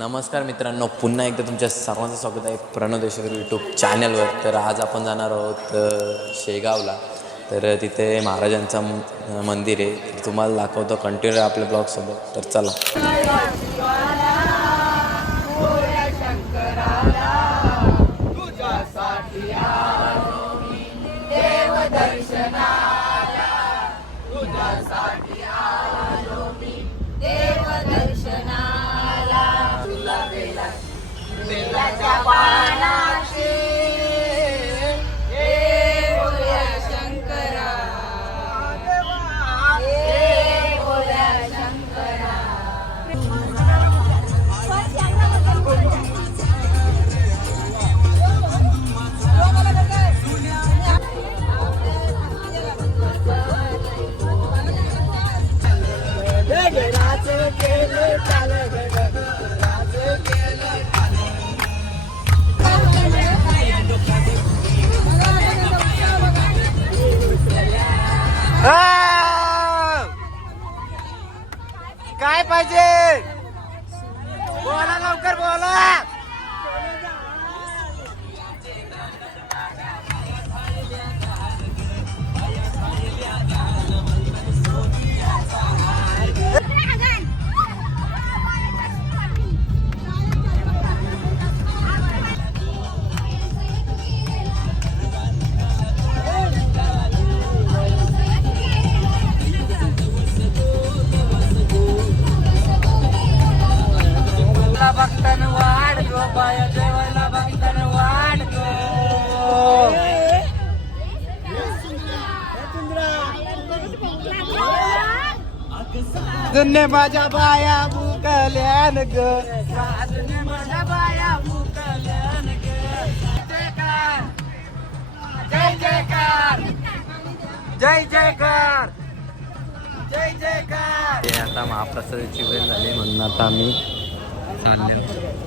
नमस्कार मित्रांनो पुन्हा एकदा तुमच्या सर्वांचं स्वागत आहे प्रणव यूट्यूब चॅनलवर तर आज आपण जाणार आहोत शेगावला. तर तिथे महाराजांचं मंदिर आहे. तुम्हाला दाखवतो कंटिन्यू आपल्या ब्लॉगसोबत तर चला. जुन्ने माझ्या बाया मुकल्यान ग. जुन्ने माझ्या बाया मुकल्यान ग. जयकार. जय जयकार. जय जयकार. जय जयकार. ते आता महाप्रसादाची वेळ झाली म्हणून आता आम्ही चालले.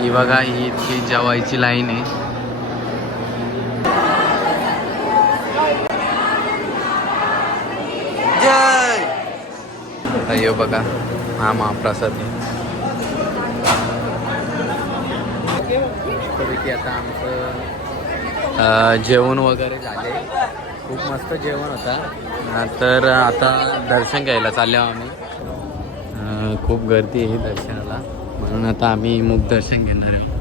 ही बघा ही इतकी जेवायची लाईन आहे. हे बघा हा महाप्रसाद मस्तपैकी आता आमचं जेवण वगैरे झाले. खूप मस्त जेवण होता. तर आता दर्शन घ्यायला चाललो आम्ही. खूप गर्दी आहे दर्शनाला. म्हणून आता आम्ही मुख दर्शन घेणार आहे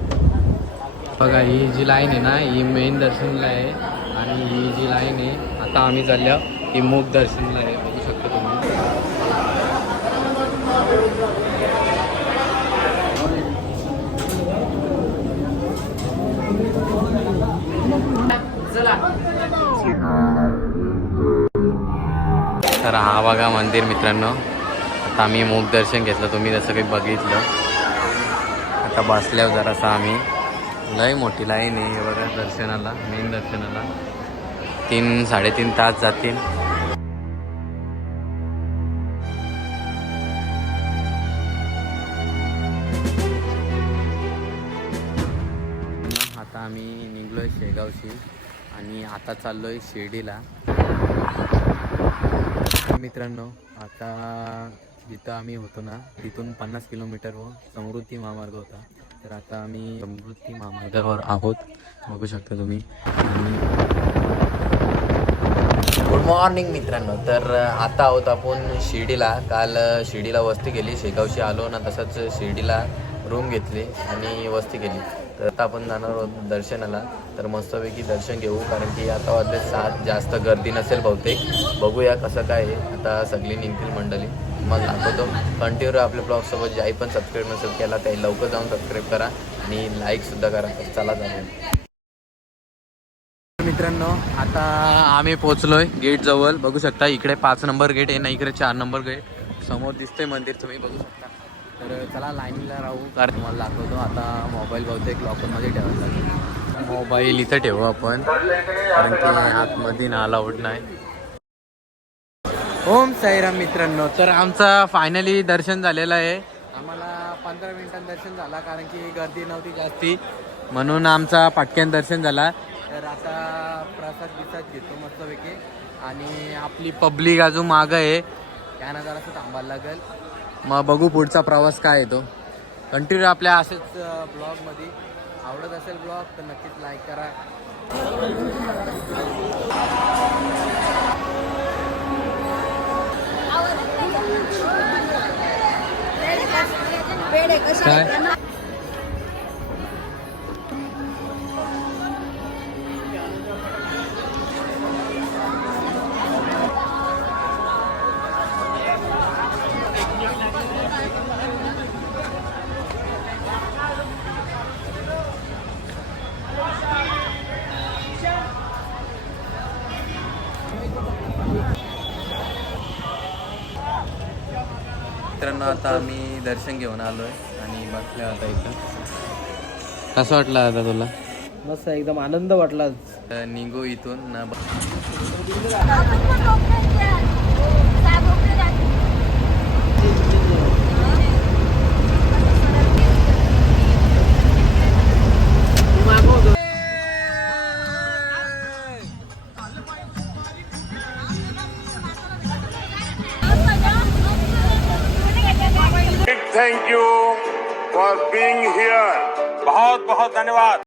बघा ही जी लाईन आहे ना ही मेन दर्शनला आहे आणि ही जी लाईन आहे आता आम्ही चालल्या ही मुख दर्शनला आहे. बघू शकता तुम्ही. तर हा बघा मंदिर मित्रांनो. आता आम्ही मूक दर्शन घेतलं तुम्ही जसं काही बघितलं. आता बसल्यावर जरासा आम्ही. लय मोठी लाईन आहे हे बघा दर्शनाला मेन दर्शनाला. तीन साडेतीन तास जातील. आता आम्ही निघलोय शेगावशी आणि आता चाललोय शिर्डीला. मित्रांनो आता जिथं आम्ही होतो ना तिथून पन्नास किलोमीटरवर समृद्धी महामार्ग होता. तर आता आम्ही समृद्धी महामार्गावर आहोत बघू शकता तुम्ही. गुड मॉर्निंग मित्रांनो. तर आता आहोत आपण शिर्डीला. काल शिर्डीला वस्ती केली. शेगावशी आलो ना तसंच शिर्डीला रूम घेतली आणि वस्ती केली. तर आता आपण जाणार आहोत दर्शनाला. तर मस्तपैकी दर्शन घेऊ कारण की आता वाजले सात. जास्त गर्दी नसेल बहुतेक. बघूया कसं काय आहे. आता सगळी निघतील मंडळी. मग दाखवतो. कंटिन्यू आपल्या ब्लॉगसोबत ज्याही पण सबस्क्राईब नसेल केला त्याही लवकर जाऊन सबस्क्राईब करा आणि लाईकसुद्धा करा. चला जाऊ मित्रांनो आता आम्ही पोचलोय गेट जवळ. बघू शकता इकडे पाच नंबर गेट आहे ना इकडे चार नंबर गेट समोर दिसतंय मंदिर. तुम्ही बघू शकता. तर चला लाईनला राहू. कारण तुम्हाला दाखवतो आता मोबाईल बहुतेक लॉकरमध्ये ठेवायला लागेल मोबाईल इथं ठेवू आपण. कारण की आतमध्ये ना अलाउड नाही. ओम साईराम मित्रांनो. तर आमचं फायनली दर्शन झालेलं आहे. आम्हाला पंधरा मिनिटांत दर्शन झाला कारण की गर्दी नव्हती जास्ती. म्हणून आमचा पटक्यान दर्शन झाला. तर आता प्रसाद बिसाद घेतो मस्तपैकी. आणि आपली पब्लिक अजून मागं आहे. त्यांना जरासं थांबायला लागेल. मग बघू पुढचा प्रवास काय येतो कंटिन्यू आपल्या असेच ब्लॉगमध्ये आवडत असेल ब्लॉग तर नक्कीच लाईक करा. काय? मित्रांनो आता आम्ही दर्शन घेऊन आलोय आणि बसल्या आता इथं. कसं वाटलं आता तुला? मस्त एकदम आनंद वाटला निघू इथून. ना thank you for being here. बहुत बहुत धन्यवाद